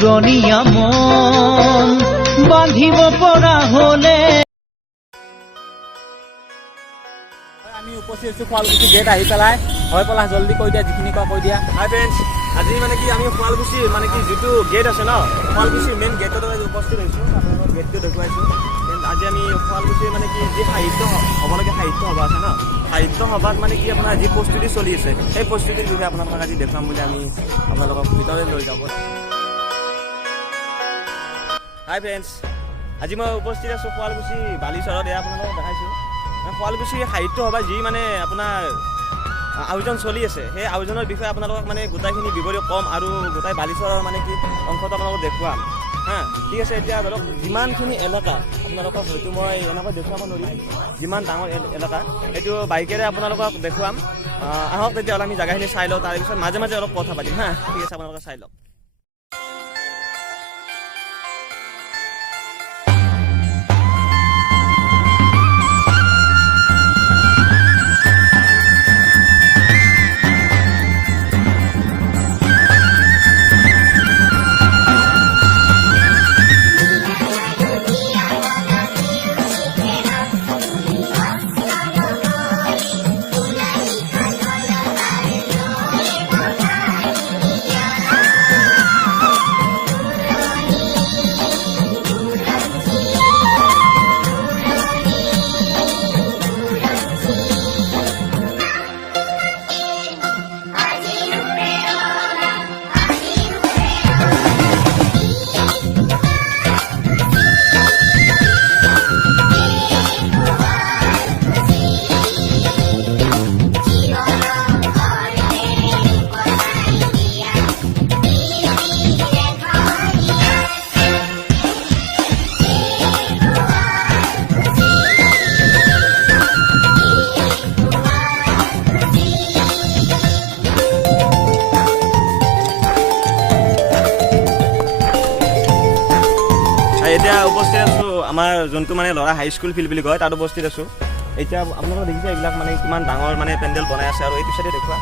পুৰণীয়া মন বান্ধিব পৰা হলে। আমি উপস্থিত আছোঁ শুৱালকুছি গেট আহি পেলাই। হয় পলাশ জলদি কৈ দিয়া, যিখিনি কোৱা কৈ দিয়া। হাই ফ্ৰেণ্ডছ, আজি মানে কি আমি শুৱালকুছি মানে কি যিটো গেট আছে ন, শুৱালকুছিৰ মেইন গেটত উপস্থিত হৈছোঁ। আপোনালোকক গেটটো দেখুৱাইছোঁ। আজি আমি শুৱালকুছিৰ মানে কি যি সাহিত্য হ'ব লাগে, সাহিত্য সভা আছে ন, সাহিত্য সভাত মানে কি আপোনাৰ যি প্ৰস্তুতি চলি আছে, সেই প্ৰস্তুতিৰ বিষয়ে আপোনালোকক আজি দেখুৱাম বুলি আমি আপোনালোকক ভিতৰলৈ লৈ যাব। হাই ফ্ৰেণ্ডছ, আজি মই উপস্থিত আছোঁ শুৱালকুছি বালিচৰত। এয়া আপোনালোকক দেখাইছোঁ শুৱালকুছি সাহিত্য সভা যি মানে আপোনাৰ আয়োজন চলি আছে, সেই আয়োজনৰ বিষয়ে আপোনালোকক মানে গোটাইখিনি বিৱৰি ক'ম আৰু গোটাই বালিচৰৰ মানে কি অংশটো আপোনালোকক দেখুৱাম। হা, ঠিক আছে। এতিয়া ধৰক যিমানখিনি এলেকা আপোনালোকক হয়তো মই এনেকৈ দেখুৱাব নোৱাৰিম, যিমান ডাঙৰ এলেকা সেইটো বাইকেৰে আপোনালোকক দেখুৱাম। আহক তেতিয়াহ'লে আমি জেগাখিনি চাই লওঁ, তাৰপিছত মাজে মাজে অলপ কথা পাতিম। হা, ঠিক আছে, আপোনালোকে চাই লওক। এতিয়া উপস্থিত আছোঁ আমাৰ যোনটো মানে ল'ৰা হাইস্কুল ফিল্ড বুলি কয়, তাত উপস্থিত আছোঁ। এতিয়া আপোনালোকে দেখিছে এইবিলাক মানে কিমান ডাঙৰ মানে পেণ্ডেল বনাই আছে। আৰু এইটো চাইডে দেখুৱা,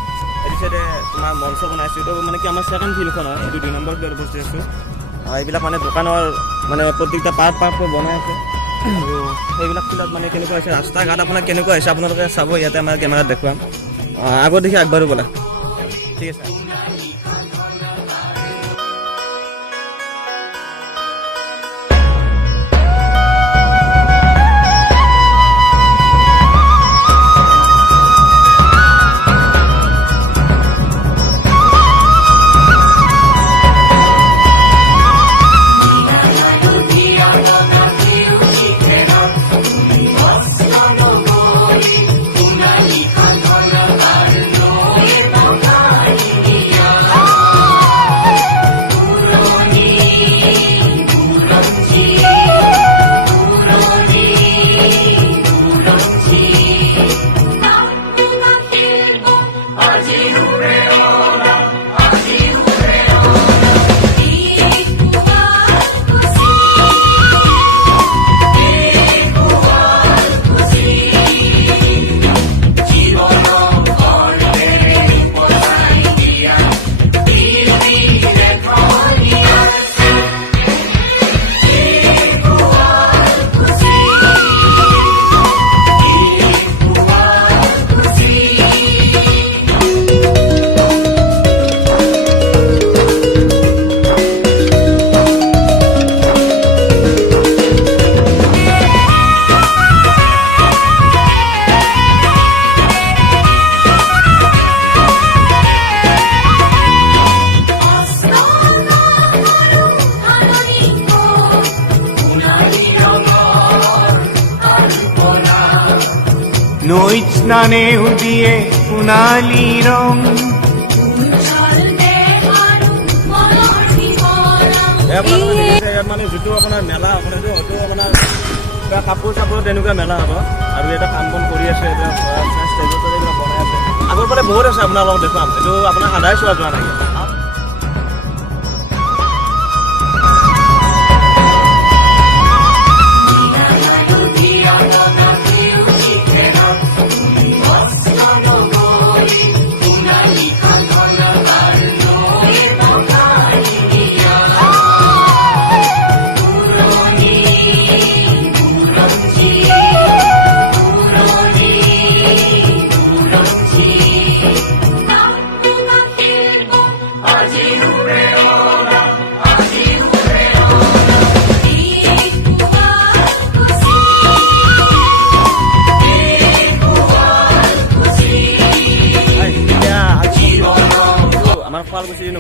এইটো চাইডে তোমাৰ মঞ্চ বনাইছোঁ। এইটো মানে কি আমাৰ ছেকেণ্ড ফিল্ডখন হয়, এইটো 2 নম্বৰ ফিল্ডত উপস্থিত আছোঁ। এইবিলাক মানে দোকানৰ মানে প্ৰত্যেকটা পাৰ্ট বনাই আছে। আৰু সেইবিলাক ফিল্ডত মানে কেনেকুৱা হৈছে, ৰাস্তা ঘাট আপোনাৰ কেনেকুৱা হৈছে আপোনালোকে চাব। ইয়াতে আমাৰ কেমেৰাত দেখুৱাম। আগত দেখি আগবাঢ়ো ব'লা, ঠিক আছে। নৈত স্নানে উদিয়ে সোণালী ৰং। ইয়াত মানে যিটো আপোনাৰ মেলা সেইটো হয়তো আপোনাৰ কাপোৰ চাপোৰ তেনেকুৱা মেলা হ'ব। আৰু এটা কাম বন কৰি আছে, বনাই আছে। আগৰ পৰা বহুত আছে, আপোনালোকক দেখুৱাম। এইটো আপোনাৰ সদায় চোৱা যোৱা নাই।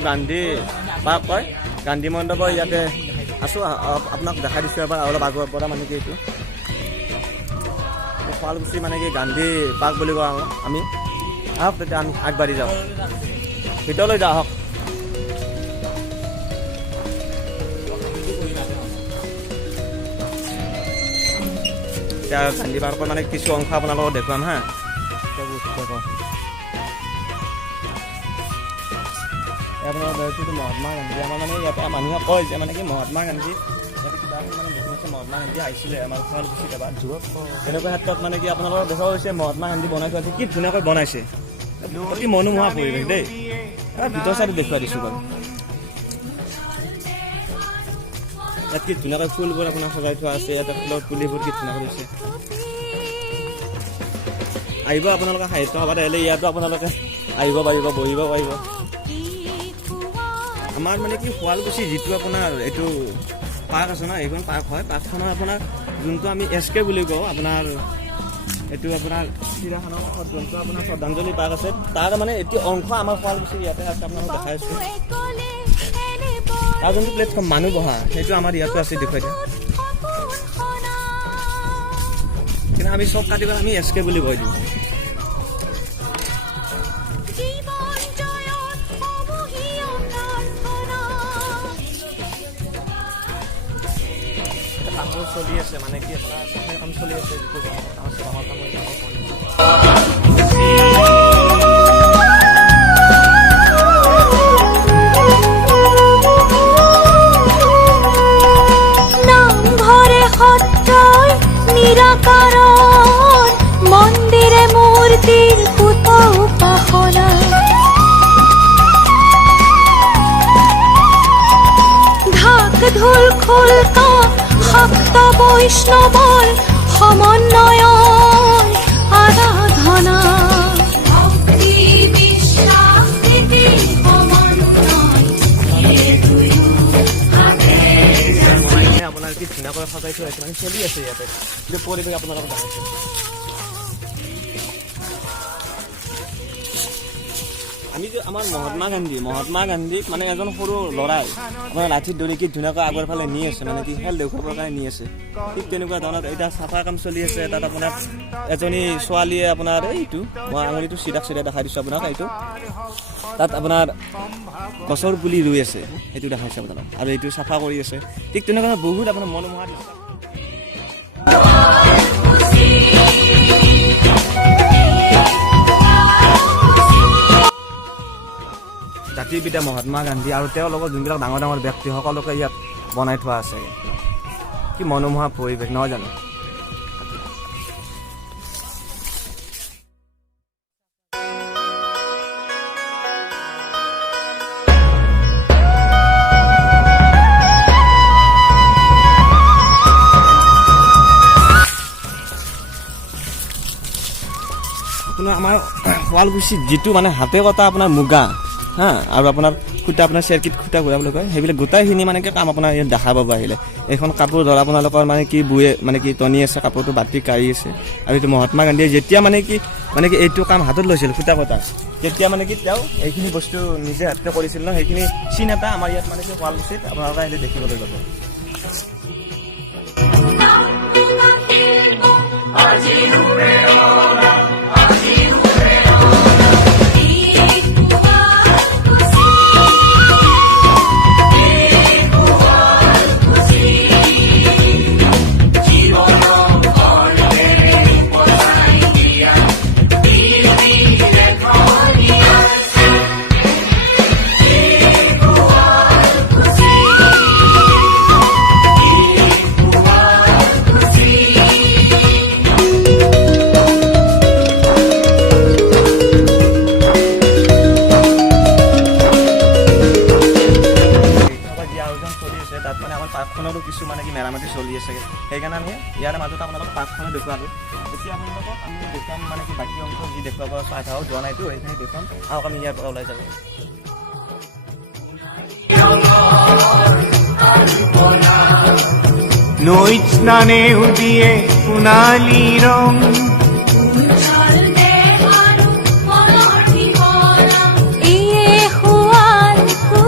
গান্ধী পাৰ্ক কয়, গান্ধী মণ্ডপৰ ইয়াতে আছোঁ। আপোনাক দেখাই দিছোঁ এবাৰ অলপ আগৰ পৰা মানে কি এইটো শুৱালকুছি মানে কি গান্ধী পাৰ্ক বুলি কওঁ আমি। আহক তেতিয়া আমি আগবাঢ়ি যাওঁ, ভিতৰলৈ যাওঁ আহক। এতিয়া গান্ধী পাৰ্কৰ মানে কিছু অংশ আপোনালোকক দেখুৱাম হা। আপোনাৰ মহাত্মা গান্ধী আমাৰ মানে ইয়াতে মানুহে কয় যে মানে কি মহাত্মা গান্ধী ইয়াতে কিবা মানে দেখিছে মহাত্মা গান্ধী আহিছিলে আমাৰ শুৱালকুছিত এবাৰ। তেনেকুৱা ক্ষেত্ৰত মানে কি আপোনালোকৰ দেখা হৈছে মহাত্মা গান্ধী বনাই থোৱা আছে, কি ধুনীয়াকৈ বনাইছে, অতি মনোমোহা পৰিৱেশ দেই। ভিতৰ চাইডে দেখুৱাই দিছোঁ বাৰু। ইয়াত কি ধুনীয়াকৈ ফুলবোৰ আপোনাৰ সজাই থোৱা আছে, ইয়াতে ফুলৰ পুলিবোৰ কি ধুনীয়াকৈ দিছে। আহিব আপোনালোকে সাহিত্য সভাত আহিলে ইয়াতো আপোনালোকে আহিব পাৰিব, বহিব পাৰিব। আমাৰ মানে কি শুৱালকুছি যিটো আপোনাৰ এইটো পাৰ্ক আছে ন, এইখন পাৰ্ক হয়। পাৰ্কখনৰ আপোনাৰ যোনটো আমি SK বুলি কওঁ, আপোনাৰ এইটো আপোনাৰ চিৰাখানাৰ কাষত যোনটো আপোনাৰ শ্ৰদ্ধাঞ্জলি পাৰ্ক আছে, তাৰ মানে এটি অংশ আমাৰ শুৱালকুছি ইয়াতে আছে। আপোনালোকক দেখাই আছোঁ তাৰ যোনটো প্লেটফৰ্ম মানুহ বহা, সেইটো আমাৰ ইয়াতো আছে, দেখুৱাই দিয়া। কিন্তু আমি চব কাটি পেলাই আমি SK বুলি কৈ দিওঁ। কামবোৰ চলি আছে মানে কি আপোনাৰ চাফাই কাম চলি আছে, যিটো কাম আছে ডাঙৰ কাম নামঘৰে সত্ৰই নিৰাকাৰণ, মন্দিৰে মূৰ্তিৰ পুত উপাসনা, ঢাক ঢোল খোলকা ভক্ত বৈষ্ণৱৰ সমন্বয়ৰ আৰাধনা, ভক্তি বিশ্বাস নীতিৰ সমন্বয় আপোনাৰ কি ধুনীয়াকৈ সজাই থোৱা আছে, মানে চলি আছে ইয়াতে। কিন্তু পৰিৱেশ আপোনালোকক দেখাইছোঁ। আমি যে আমাৰ মহাত্মা গান্ধীক মানে এজন সৰু ল'ৰাই আপোনাৰ লাঠিত ধৰি কি ধুনীয়াকৈ আগৰ ফালে নি আছে, মানে কি খেল দেখুৱাবৰ কাৰণে নি আছে। ঠিক তেনেকুৱা ধৰণৰ এতিয়া চাফা কাম চলি আছে। তাত আপোনাৰ এজনী ছোৱালীয়ে আপোনাৰ এইটো মই আঙুলিটো চিধা দেখাই দিছোঁ আপোনাক। এইটো তাত আপোনাৰ গছৰ পুলি ৰুই আছে, সেইটো দেখাইছে আপোনাক, আৰু এইটো চাফা কৰি আছে। ঠিক তেনেকুৱা বহুত আপোনাৰ মনোমোহা দৃশ্য। জাতিৰ পিতা মহাত্মা গান্ধী আৰু তেওঁৰ লগত যোনবিলাক ডাঙৰ ডাঙৰ ব্যক্তি সকলোকে ইয়াত বনাই থোৱা আছে। কি মনোমোহা পৰিৱেশ নহয় জানো? আপোনাৰ আমাৰ শুৱালকুছিত যিটো মানে হাতে কটা আপোনাৰ মুগা হা, আৰু আপোনাৰ সূতা আপোনাৰ চেৰকিত সূতা ঘূৰা বুলি কয়, সেইবিলাক গোটাইখিনি মানে কি কাম আপোনাৰ ইয়াত দেখা পাব আহিলে। এইখন কাপোৰ ধৰা আপোনালোকৰ মানে কি বুৱে মানে কি টনি আছে, কাপোৰটো বাতি কাঢ়ি আছে। আৰু এইটো মহাত্মা গান্ধীয়ে যেতিয়া মানে কি এইটো কাম হাতত লৈছিল সূতা কটা, তেতিয়া মানে কি তেওঁ এইখিনি বস্তু নিজে হাতে কৰিছিল ন, সেইখিনি চিন এটা আমাৰ ইয়াত মানে কি শুৱালকুছিত আপোনালোকে আহিলে দেখিবলৈ পাব। তাত মানে আমাৰ পাৰ্কখনৰো কিছু মানে কি মেৰামতি চলি আছে, সেইকাৰণে আমি ইয়াৰ মাজত আপোনালোক পাৰ্কখনো দেখুৱালোঁ। এতিয়া আপোনালোকক আমি দেখুৱাম মানে কি বাকী অংশ যি দেখুৱাব চাই থাকক, যোৱা নাইতো সেইখিনি দেখুৱাম। আহক আমি ইয়াৰ পৰা ওলাই যাব। নৈত স্নানে উদিয়ে সোণালী ৰং, শুৱালকুছি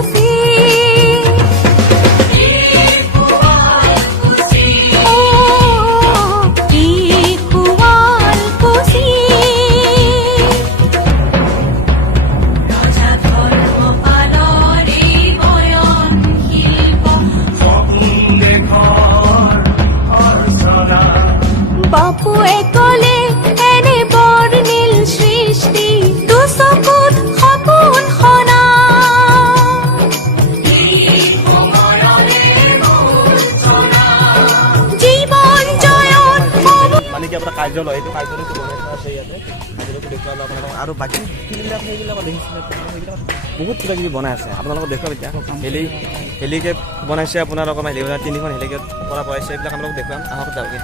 কাৰ্যালয়, এইটো কাৰ্যালয়টো বনাই থোৱা আছে ইয়াতে। কাৰ্যালয়টো দেখুৱালোঁ আপোনালোকক। আৰু বাকী সেইবিলাক দেখিছিলে, সেইবিলাক বহুত কিবা কিবি বনাই আছে। আপোনালোকক দেখুৱাম এতিয়া। হেলিকেপ বনাইছে আপোনালোকৰ, 3খন হেলিকেপ পৰা পৰাইছে, এইবিলাক আপোনালোকক দেখুৱাম। আহক যাওঁগে।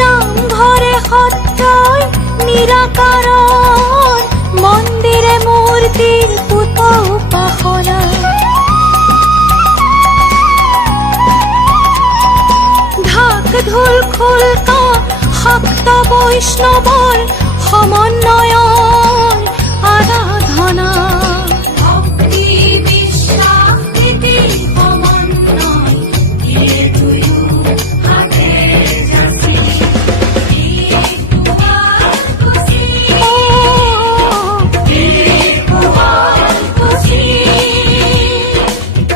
নামঘৰে সত্ৰই নিৰাকাৰণ, মন্দিৰে মূৰ্তিৰ পুত উপাসনা। ঢাক ঢোল খোলকা শাক্ত বৈষ্ণৱৰ সমন্বয়ৰ আৰাধনা। ভক্তি বিশ্বাস প্ৰীতি সমন্বয়, এই দুয়ো হাতে যাচি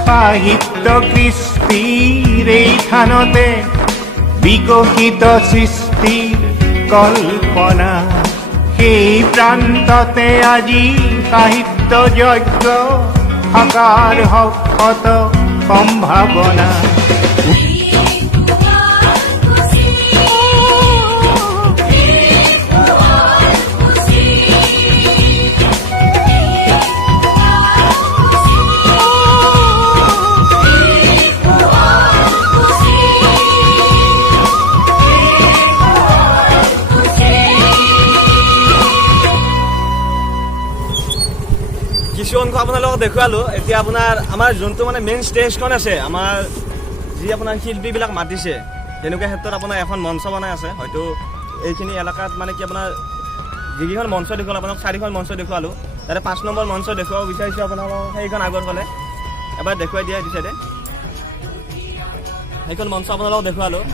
সাহিত্য কৃষ্টিৰ এই থানতে বিকশিত সৃষ্টিৰ কল্পনা। সেই প্ৰান্ততে আজি সাহিত্য যজ্ঞ সাকাৰ শত সম্ভাৱনা। কিছু অংশ আপোনালোকক দেখুৱালোঁ। এতিয়া আপোনাৰ আমাৰ যোনটো মানে মেইন ষ্টেজখন আছে, আমাৰ যি আপোনাৰ শিল্পীবিলাক মাতিছে, তেনেকুৱা ক্ষেত্ৰত আপোনাৰ এখন মঞ্চ বনাই আছে। হয়তো এইখিনি এলেকাত মানে কি আপোনাৰ যিকেইখন মঞ্চ দেখুৱালোঁ, আপোনাক 4খন মঞ্চ দেখুৱালোঁ। তাতে 5 নম্বৰ মঞ্চ দেখুৱাব বিচাৰিছোঁ আপোনালোকক। সেইখন আগত গ'লে এবাৰ দেখুৱাই দিয়া এইটো চাইডে। সেইখন মঞ্চ আপোনালোকক দেখুৱালোঁ।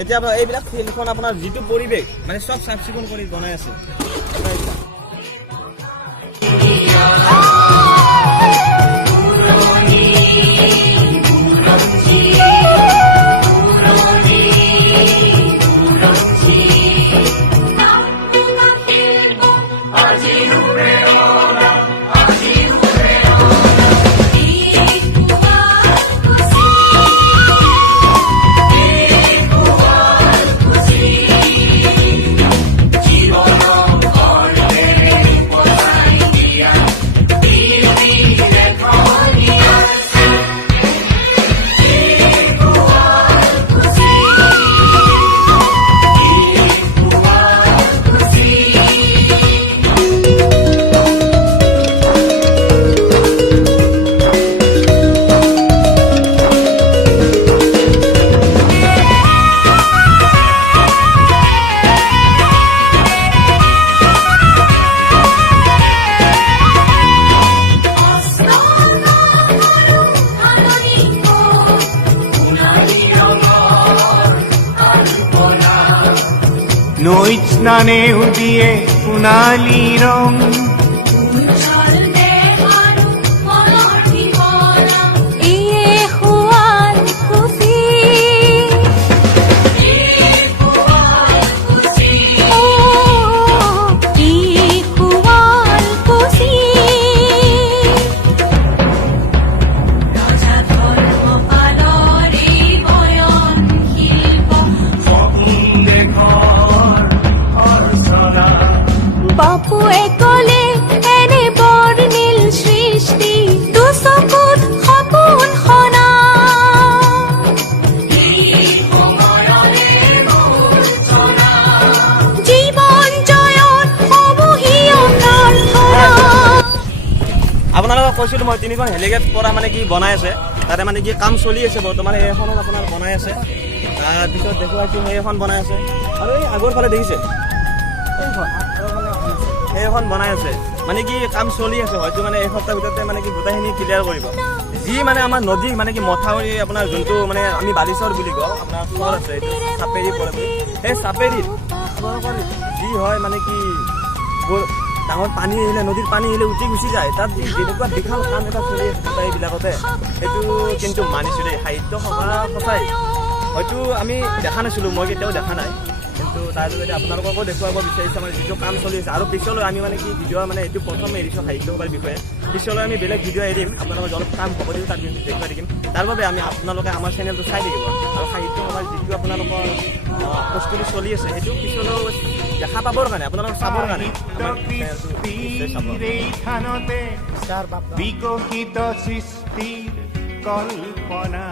এতিয়া আপোনাৰ এইবিলাক ফিল্ডখন আপোনাৰ যিটো পৰিৱেশ মানে চব চাফ চিকুণ কৰি বনাই আছে। নৈত স্নানে উদিয়ে সোণালী ৰং। বাপুৱে কলে এনে বৰ্ণিল সৃষ্টি, দুচকুত সপোন সনা। জীৱন জয়ত সমূহীয় প্ৰাৰ্থনা। আপোনালোকক কৈছিলোঁ মই 3খন হেলিকেপ পৰা মানে কি বনাই আছে। তাতে মানে কি কাম চলি আছে বৰ্তমান। সেইখনত আপোনাৰ বনাই আছে। তাৰপিছত দেখুৱাইছোঁ সেইখন বনাই আছে। আৰু এই আগৰ ফালে দেখিছে সেইখন বনাই আছে। মানে কি কাম চলি আছে। হয়তো মানে এসপ্তাহ ভিতৰতে মানে কি গোটেইখিনি ক্লিয়াৰ কৰিব। যি মানে আমাৰ নদী মানে কি মথাউৰি আপোনাৰ যোনটো মানে আমি বালিচৰ বুলি কওঁ, আপোনাৰ চৰ আছে এইটো চাপেৰি পৰে বুলি। সেই চাপেৰিত আপোনালোকৰ যি হয় মানে কি ডাঙৰ পানী আহিলে, নদীৰ পানী আহিলে উঠি গুচি যায়। তাত যি যেনেকুৱা বিশাল কাম এটা চলি আছে এইবিলাকতে, সেইটো কিন্তু মানিছোঁ দেই। সাহিত্য সভা সঁচাই হয়তো আমি দেখা নাছিলোঁ, মই কেতিয়াও দেখা নাই। কিন্তু তো তাৰ যোগেদি আপোনালোককো দেখুৱাব বিচাৰিছোঁ আমাৰ যিটো কাম চলি আছে। আৰু পিছলৈ আমি মানে কি ভিডিঅ' মানে এইটো প্ৰথম এৰিছোঁ সাহিত্য সভাৰ বিষয়ে। পিছলৈ আমি বেলেগ ভিডিঅ' এৰিম, আপোনালোকৰ অলপ কাম হ'ব দিম, তাৰ বিষয়ে দেখুৱাই দিম। তাৰ বাবে আমি আপোনালোকে আমাৰ চেনেলটো চাই থাকিব। আৰু সাহিত্য সভাৰ যিটো আপোনালোকৰ প্ৰস্তুতি চলি আছে সেইটো পিছলৈও দেখা পাবৰ কাৰণে, আপোনালোকক চাবৰ কাৰণে আমাৰ চেনেলটো নিশ্চয় চাব। কৃষ্টিৰ এই থানতে বিকশিত সৃষ্টিৰ কল্পনা।